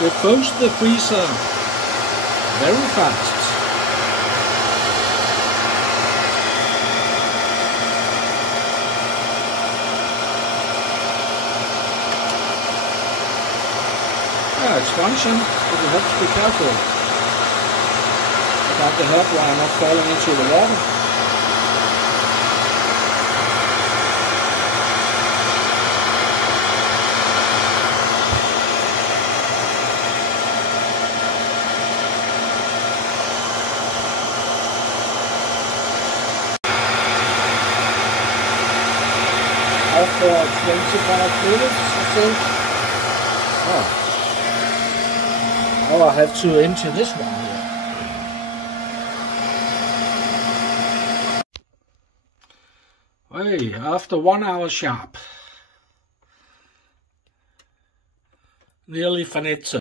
We close the freezer very fast. Yeah, it's functioning, but you have to be careful about the head while not falling into the water. After 25 minutes, I think. Oh. Now I have to empty this one here. Hey, after 1 hour sharp. Nearly finito.